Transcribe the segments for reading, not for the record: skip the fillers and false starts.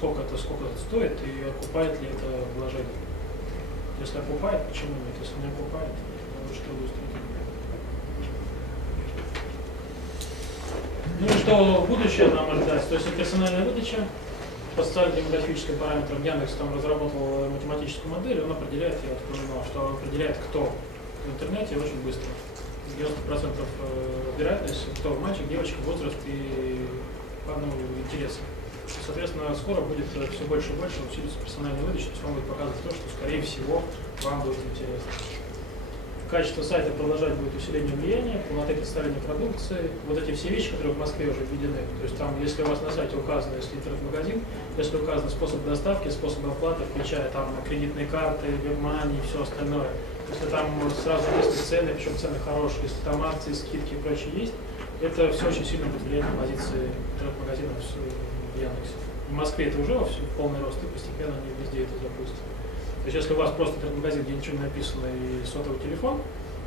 сколько это стоит и окупает ли это вложение. Если окупает, почему нет? Если не окупает, то что будет стратегия. Ну и что будущее нам может дать? То есть персональная выдача по социально-демографическим параметрам. Яндекс там разработал математическую модель, он определяет, я так понимал, что определяет, кто в интернете очень быстро. 90% вероятность, кто мальчик, девочка, возраст и интересы. Соответственно, скоро будет все больше и больше усилиться персональная выдача, то есть он будет показывать то, что, скорее всего, вам будет интересно. Качество сайта продолжать будет усиление влияния, полноты представления продукции, вот эти все вещи, которые в Москве уже введены. То есть там, если у вас на сайте указано, если интернет-магазин, если указан способ доставки, способ оплаты, включая там кредитные карты, WebMoney и все остальное, если там сразу есть цены, причем цены хорошие, если там акции, скидки и прочее есть, это все очень сильно будет влиять на позиции интернет-магазинов в Яндексе. В Москве это уже в полный рост, и постепенно они везде это запустят. То есть если у вас просто интернет-магазин, где ничего не написано, и сотовый телефон,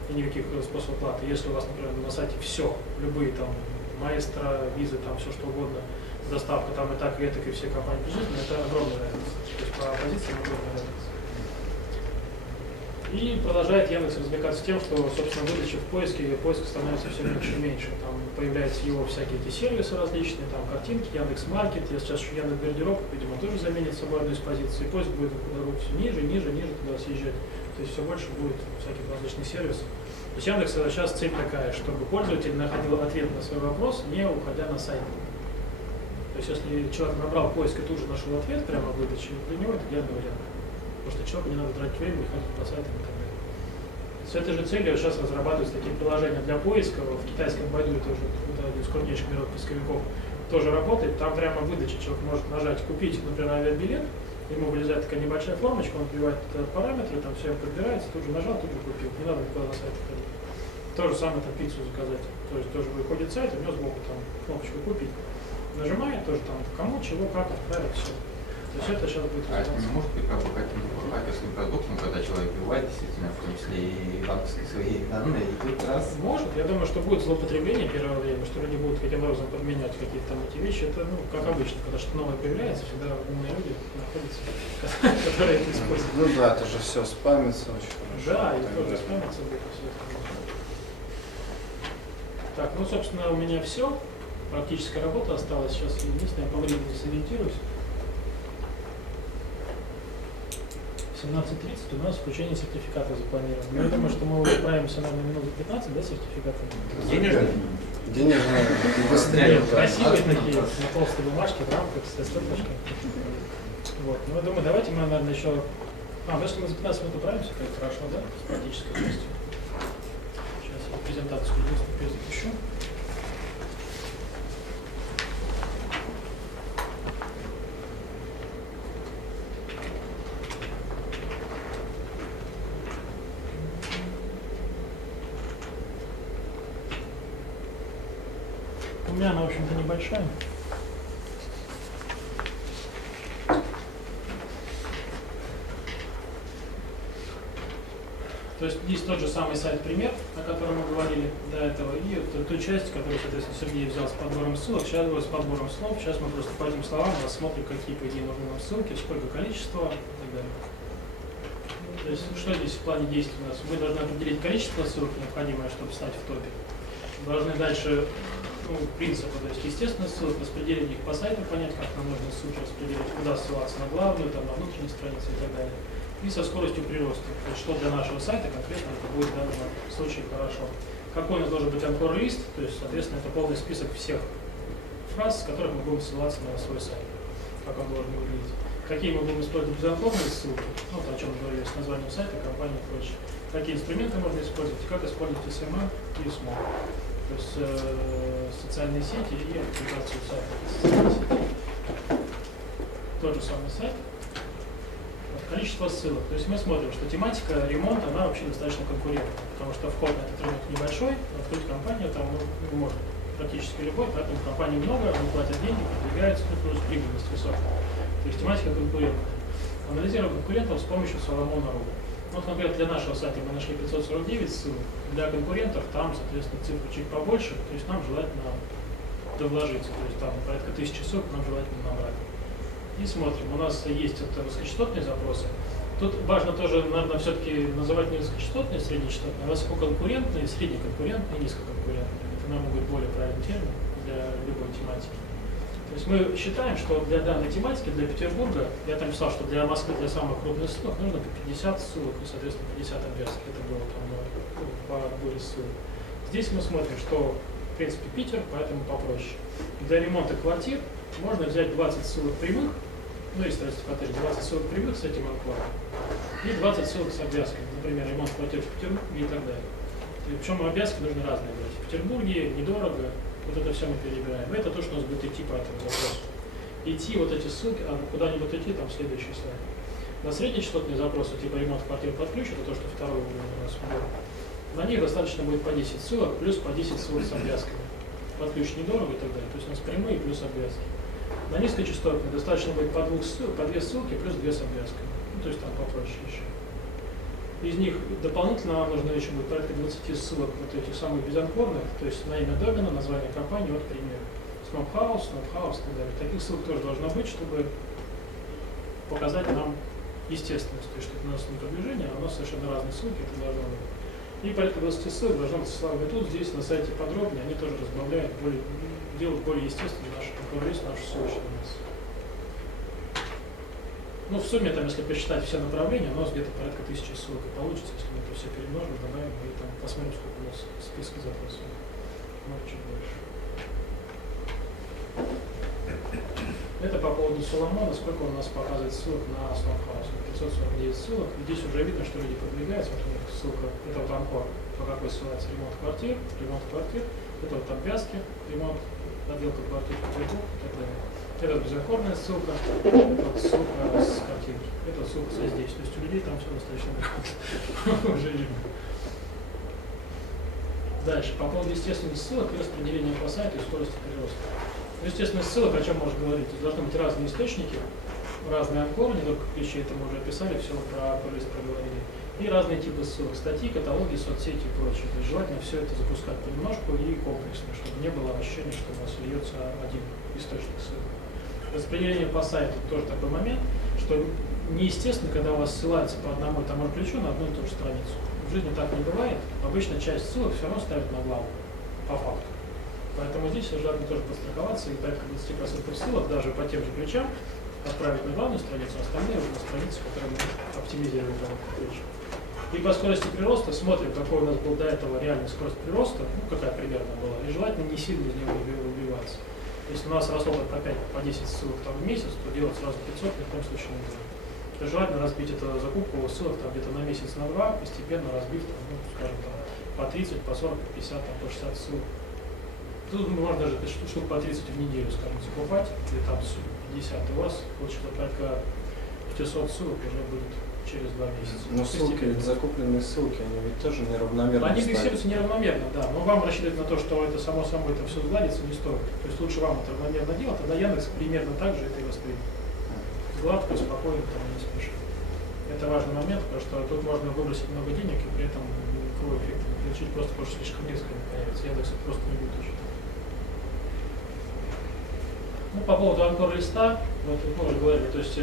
и никаких способов оплаты, если у вас, например, на сайте все, любые там Маэстро, Визы, там все что угодно, доставка там и так, и все компании прижизненные, это огромная разница. То есть по позициям огромная разница. И продолжает Яндекс развлекаться тем, что, собственно, выдача в поиске, поиск становится все меньше и меньше. Там появляются его всякие эти сервисы различные, там картинки, Яндекс.Маркет, сейчас еще Яндекс.Гардероб, видимо, тоже заменит собой одну из позиций. Поиск будет все ниже, ниже, ниже туда съезжать. То есть все больше будет всяких различных сервисов. То есть Яндекс сейчас цель такая, чтобы пользователь находил ответ на свой вопрос, не уходя на сайт. То есть если человек набрал поиск и тут же нашел ответ прямо в выдаче, для него это идеальный вариант. Потому что человеку не надо тратить время и ходить по сайтам и так далее. С этой же целью сейчас разрабатываются такие приложения для поиска. В китайском Байду тоже один из крупнейших мировых поисковиков тоже работает. Там прямо выдача. Человек может нажать «Купить», например, авиабилет, ему вылезает такая небольшая формочка, он вбивает параметры, там все подбирается, тут же нажал, тут же купил. Не надо никуда на сайт ходить. То же самое там пиццу заказать. То есть тоже выходит сайт, у него сбоку там кнопочку «Купить». Нажимает тоже там кому, чего, как отправить, все. То есть это сейчас будет это не может быть как бы каким-то хакерским продуктом, когда человек вбивает действительно, в том числе и банковские свои данные, и тут раз... Может. Я думаю, что будет злоупотребление первое время, что люди будут каким образом подменять какие-то там эти вещи. Это, ну, как обычно, когда что-то новое появляется, всегда умные люди находятся, которые это используют. Ну да, это же все спамится очень хорошо. Да, и тоже спамится будет все это. Так, ну, собственно, у меня все. Практическая работа осталась. Сейчас единственное, я по времени сориентируюсь. 17:30 у нас включение сертификата запланировано. Но я думаю, что мы управимся, наверное, минут 15, да, сертификата? Денежные? Денежные быстрее. Красивые такие, на толстой бумажке, в рамках, с стеклышкой. Вот. Ну, я думаю, давайте мы, наверное, еще... если мы за 15 минут управимся, то это хорошо, да? С практической частью. Сейчас я презентацию единственную запущу. У меня она, в общем-то, небольшая. То есть здесь тот же самый сайт-пример, о котором мы говорили до этого, и вот ту часть, которую, соответственно, Сергей взял с подбором ссылок, сейчас с подбором слов. Сейчас мы просто по этим словам рассмотрим, какие, по идее, нужны нам ссылки, сколько количества и так далее. То есть что здесь в плане действий у нас? Вы должны определить количество ссылок, необходимое, чтобы стать в топе. Должны дальше принципы, то есть естественно ссылок, распределить их по сайту, понять, как нам нужно ссылки распределить, куда ссылаться на главную, там, на внутренней странице и так далее. И со скоростью прироста, то есть что для нашего сайта конкретно это будет в данном случае хорошо. Какой у нас должен быть анкор-лист, то есть, соответственно, это полный список всех фраз, с которых мы будем ссылаться на свой сайт, как он должен выглядеть. Какие мы будем использовать безанкорные ссылки, о чем мы говорили, с названием сайта, компании и прочее. Какие инструменты можно использовать, и как использовать SMM и SMO. То есть социальные сети и оптимизацию сайта. Тот же самый сайт. Количество ссылок. То есть мы смотрим, что тематика ремонта, она вообще достаточно конкурентна, потому что вход на этот рынок небольшой, открыть компанию там может практически любой, поэтому компаний много, они платят деньги, продвигаются, плюс прибыльность высокая. То есть тематика конкурентная. Анализируем конкурентов с помощью Соломона.ру. Вот, например, для нашего сайта мы нашли 549 ссылок, для конкурентов там, соответственно, цифры чуть побольше, то есть нам желательно довложиться, то есть там порядка 1000 ссылок нам желательно набрать. И смотрим, у нас есть это высокочастотные запросы. Тут важно тоже, наверное, все-таки называть не высокочастотные, а среднечастотные, а высококонкурентные, среднеконкурентные и низкоконкурентные. Это, наверное, будет более правильный термин для любой тематики. То есть мы считаем, что для данной тематики, для Петербурга, я там писал, что для Москвы, для самых крупных ссылок нужно 50 ссылок и, соответственно, 50 обвязок. Это было там по отборе ссылок. Здесь мы смотрим, что, в принципе, Питер, поэтому попроще. Для ремонта квартир можно взять 20 ссылок прямых, ну и строительство коттеджа, 20 ссылок прямых с этим анкором, и 20 ссылок с обвязками, например, ремонт квартир в Петербурге и так далее. И причем обвязки нужно разные брать. В Петербурге недорого. Вот это все мы перебираем. Это то, что у нас будет идти по этому запросу. Идти вот эти ссылки, а куда-нибудь идти, там следующий слайд. На среднечастотные запросы, типа ремонт квартир под ключ, это то, что второй уровень у нас был. На них достаточно будет по 10 ссылок, плюс по 10 ссылок с обвязками. Под ключ недорого и так далее. То есть у нас прямые плюс обвязки. На низкочастотные достаточно будет по 2 ссылки, плюс 2 с обвязками. Ну, то есть там попроще еще. Из них дополнительно нам нужно еще будет порядка 20 ссылок вот этих самых безанкорных, то есть на имя домена, название компании, вот пример. Snophouse и так далее. Таких ссылок тоже должно быть, чтобы показать нам естественность. То есть, что это у нас не продвижение, а у нас совершенно разные ссылки, это должно быть. И порядка 20 ссылок должно быть ссылками тут, здесь на сайте подробнее, они тоже разбавляют, делают более естественным наш конкурс, нашу ссылочную массу. Ну, в сумме, там, если посчитать все направления, у нас где-то порядка 1000 ссылок и получится, если мы это все перемножим, добавим и там посмотрим, сколько у нас списка запросов. Может, чуть больше. Это по поводу Соломона, сколько у нас показывает ссылок на Snophouse. 549 ссылок. Здесь уже видно, что люди продвигаются. Вот у них ссылка, это вот анкор, по какой ссылается ремонт квартир. Это вот обвязки, ремонт, отделка квартир, Петербург и так далее. Это безанкорная ссылка, это вот ссылка с картинки, это вот ссылка со здесь. То есть у людей там все достаточно грамотно уже видно. Дальше, по поводу естественных ссылок и распределения по сайту и скорости прироста. Естественность ссылок, о чем можно говорить? То есть должны быть разные источники, разные анкоры, не только ключи, это мы уже описали, все про лист проговорили. И разные типы ссылок, статьи, каталоги, соцсети и прочее. То есть желательно все это запускать понемножку и комплексно, чтобы не было ощущения, что у нас льется один источник ссылок. Распределение по сайту тоже такой момент, что неестественно, когда у вас ссылается по одному и тому же ключу на одну и ту же страницу. В жизни так не бывает. Обычно часть ссылок все равно ставят на главу, по факту. Поэтому здесь желательно тоже подстраховаться и порядка 20% ссылок даже по тем же ключам отправить на главную страницу, а остальные уже на страницу, которую мы оптимизировали по ключу. И по скорости прироста смотрим, какой у нас был до этого реальная скорость прироста, ну какая примерно была, и желательно не сильно из него выбиваться. Если у нас росло опять по 10 ссылок там, в месяц, то делать сразу 500 ни в коем случае нельзя. То есть желательно разбить эту закупку ссылок там, где-то на месяц, на 2, постепенно разбив, там, ну, скажем, там, по 30, по 40, по 50, там, по 60 ссылок. Тут можно даже штук по 30 в неделю, скажем, закупать, или там 50, у вас получится порядка 500 ссылок уже будет через 2 месяца. Но ссылки, ведь закупленные ссылки, они ведь тоже неравномерно они ставятся. фиксируются неравномерно, да. Но вам рассчитывать на то, что это само собой это все сгладится, не стоит. То есть лучше вам это равномерно делать, тогда Яндекс примерно так же это и воспримет. Гладко, спокойно, там не спешит. Это важный момент, потому что тут можно выбросить много денег и при этом никакого эффекта не получить, просто потому что слишком резко не появится. Яндекс это просто не будет учитывать. Ну, по поводу анкор-листа, вот мы уже говорили, то есть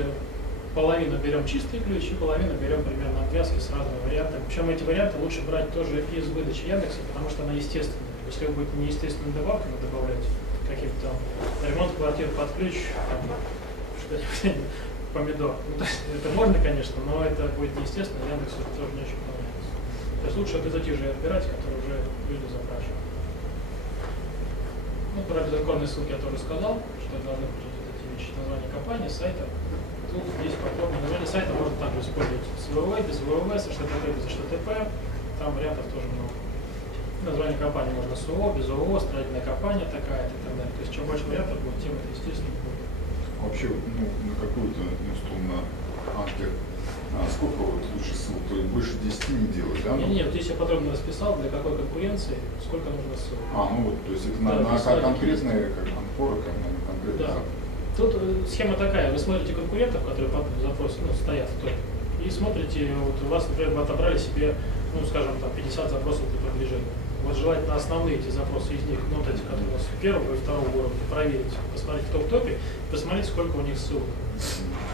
половину берем чистые ключи, половину берем примерно обвязки с разными вариантами. Причем эти варианты лучше брать тоже из выдачи Яндекса, потому что она естественная. Если вы будете неестественными добавками добавлять, каких-то там ремонт квартир под ключ, там, что-нибудь, помидор. Ну, то есть, это можно, конечно, но это будет неестественно, Яндексу это тоже не очень понравится. То есть лучше вот эти же отбирать, которые уже люди запрашивают. Ну, про безанкорные ссылки я тоже сказал, что должны быть вот эти вещи, название компании, сайта. Тут здесь подробное название сайта можно также использовать с ВВ, без ВВ, с HTTP, без HTTP. Там вариантов тоже много. Название компании можно с ООО, без ООО, строительная компания такая и так далее. То есть чем больше вариантов будет, тем это естественно будет. Вообще, ну, на какую-то, ну, условно, анкер, сколько вот лучше ссылок? То есть больше 10 не делать, да? Нет, здесь я подробно расписал, для какой конкуренции, сколько нужно ссылок. Ну вот, то есть это Да, на конкретные, есть. как анкоры, как на конкретные Да. запросы. Тут схема такая, вы смотрите конкурентов, которые по запросу стоят в топе, и смотрите, вот у вас, например, вы отобрали себе, ну, скажем, там 50 запросов для продвижения. Вот желательно основные эти запросы из них, ну, вот эти, которые у нас первого и второго уровня, проверить, посмотреть, кто в топе, посмотреть, сколько у них ссылок.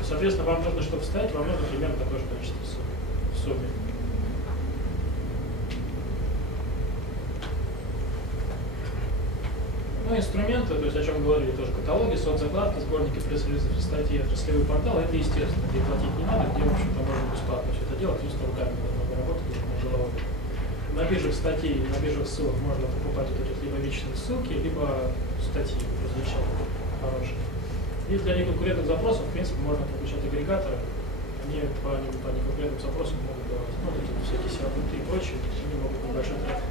Соответственно, вам нужно, чтобы вставить, вам нужно примерно такое же количество ссылок в сумме. Ну, инструменты, то есть о чем говорили, тоже каталоги, соцзакладки, сборники пресс-релизов и статьи, отраслевые порталы, это естественно, где платить не надо, где, в общем-то, можно бесплатно все это делать, чисто руками можно работать, на головой. На биржах статей, на биржах ссылок можно покупать вот эти либо личные ссылки, либо статьи различные, хорошие. И для неконкурентных запросов, в принципе, можно подключать агрегаторы, они по неконкурентным запросам могут давать, ну, эти всякие сиапунты и прочее, они могут небольшой трафик.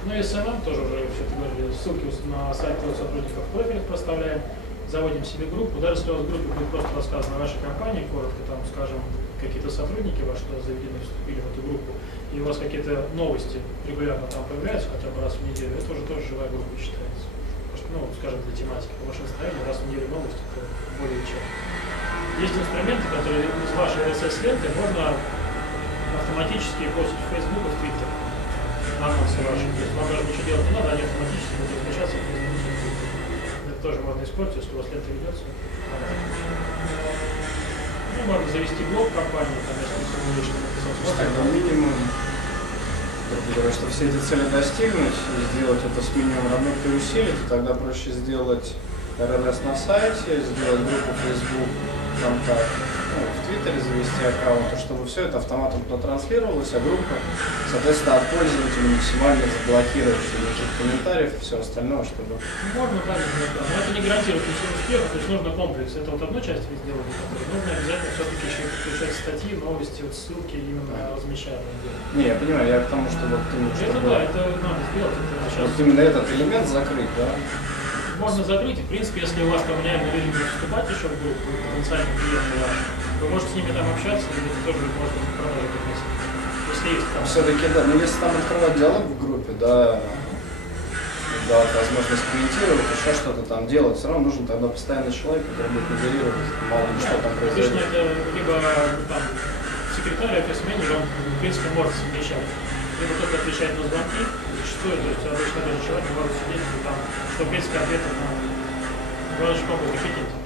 Ну и SMM тоже уже все-таки говорили, ссылки на сайт сотрудников в профилях проставляем, заводим себе группу. Даже если у вас в группе будет просто рассказано о вашей компании, коротко там, скажем, какие-то сотрудники ваши туда заведены, вступили в эту группу, и у вас какие-то новости регулярно там появляются, хотя бы раз в неделю, это уже тоже живая группа считается. Потому что, ну, скажем, для тематики, по вашему настроению раз в неделю новости, это более чем. Есть инструменты, которые из вашей RSS-ленты можно автоматически постить в Facebook и в Twitter. Анонсы ваши. То есть вам даже ничего делать не надо, они автоматически будут размещаться в Facebook. Это тоже можно использовать, если у вас лента ведется. Ну, можно завести блог компании, там, если вы лично написать. Тогда минимум, грубо говоря, чтобы все эти цели достигнуть и сделать это с минимумом работы и усилий, то тогда проще сделать RLS на сайте, сделать группу Facebook, ВКонтакте, ну, в Твиттере завести аккаунт, чтобы все это автоматом туда транслировалось, а группа, соответственно, от пользователя максимально заблокировать никаких комментариев и все остальное, чтобы... Можно так сделать, но это не гарантирует ничего успеха, то есть нужно комплекс. Это вот одну часть вы сделали, нужно обязательно все-таки еще включать статьи, новости, вот ссылки именно размещать. Не, я понимаю, я к тому, что вот именно, Это чтобы... да, это надо сделать. Это сейчас... Вот именно этот элемент закрыть, да? Можно закрыть, и в принципе, если у вас там реально люди будут вступать еще в группу, потенциальные клиенты ваши, вы можете с ними там общаться, или это тоже можно продажи приносить. Если есть там. Все-таки, да, ну если там открывать диалог в группе, да, давать возможность комментировать, еще что-то там делать, все равно нужен тогда постоянный человек, который будет модерировать, мало ли что там Обычно произойдет. это либо там секретарь, офис-менеджер, он в принципе может совмещать. Либо кто-то отвечает на звонки, зачастую, то есть обычно даже человек может сидеть и там, что в принципе ответов на важный попытки прикиньте.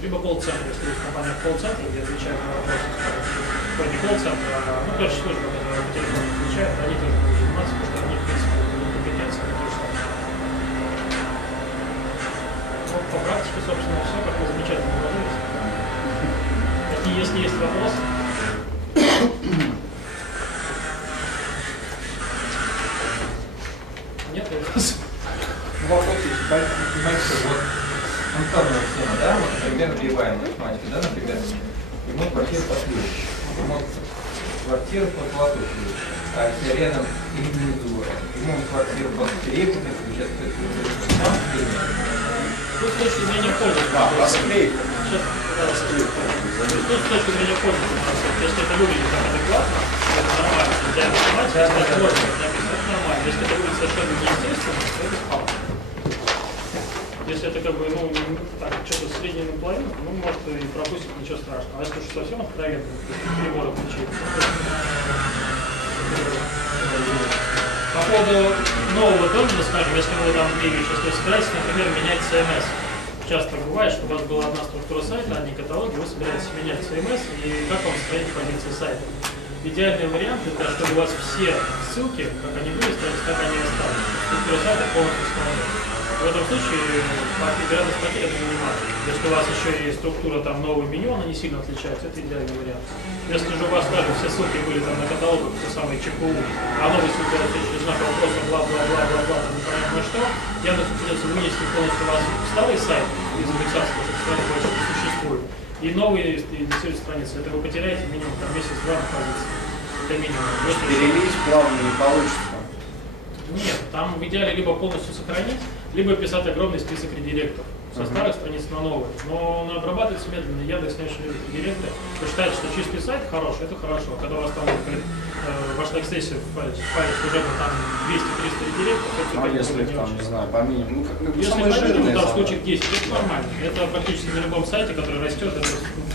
Либо колл-центр, если есть компания колл-центр, где отвечают на вопросы, скажем, не колл-центр, ну, короче, служба, которая по телефону отвечает, они тоже будут заниматься, потому что у них, в принципе, компетенция на то же самое. Ну, по практике, собственно, все, как вы замечательно говорили. Такие, если есть вопросы. Нет вопросов? Вопрос есть. Понимаете, вот анкарная тема, да, вот, например, вливаем математику, да, например, ремонт квартиры под ключ, ремонт квартиры под золотой ключ, а если рядом индивидуально, ремонт квартиры под перепутный ключ, это там пример. Тут с точки зрения пользователя. Расклейка. Тут с точки зрения пользователя, если это выглядит как адекватно, это нормально. Для математики, если это можно написать, это нормально. Если это будет совершенно неестественно, то это спам. Если это как бы, ну, так, что-то среднее наполовину, ну, может и пропустить, ничего страшного. А если уж совсем откровенно, переборы включить. По поводу нового домена, скажем, если вы там двигаетесь, если вы собираетесь, например, менять CMS. Часто бывает, что у вас была одна структура сайта, одни каталоги, вы собираетесь менять CMS, и как вам стоит позиция сайта. Идеальный вариант, это чтобы у вас все ссылки, как они были, так они и остались. Структура сайта полностью исполняет. В этом случае вероятность потери это минимальна. Если у вас еще и структура там нового меню, она не сильно отличается, это идеальный вариант. Если же у вас, скажем, все ссылки были там на каталогах, все самые ЧПУ, а новые ссылки различные знак вопроса, бла-бла-бла-бла-бла, непонятно что, Яндексу придется вынести полностью у вас старый сайт из индексации, потому что страны больше не существует, и новые индексируют страницы. Это вы потеряете минимум там месяц-два на позиции. Это минимум. Перелить плавно не получится. Нет, там в идеале либо полностью сохранить, либо писать огромный список редиректов со старых страниц на новые. Но он обрабатывается медленно. Яндекс не очень любит редиректы. Считает, что чистый сайт хороший, это хорошо. Когда у вас там ваша экстенсия в файле служебно там 200-300 редиректов, это если их там, не знаю, по минимуму, если самые по минимуму, жирные там задачи. случаев 10, это нормально. Это практически на любом сайте, который растет, это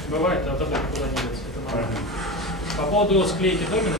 бывает, а тогда никуда не деться. Это нормально. По поводу склейки домена.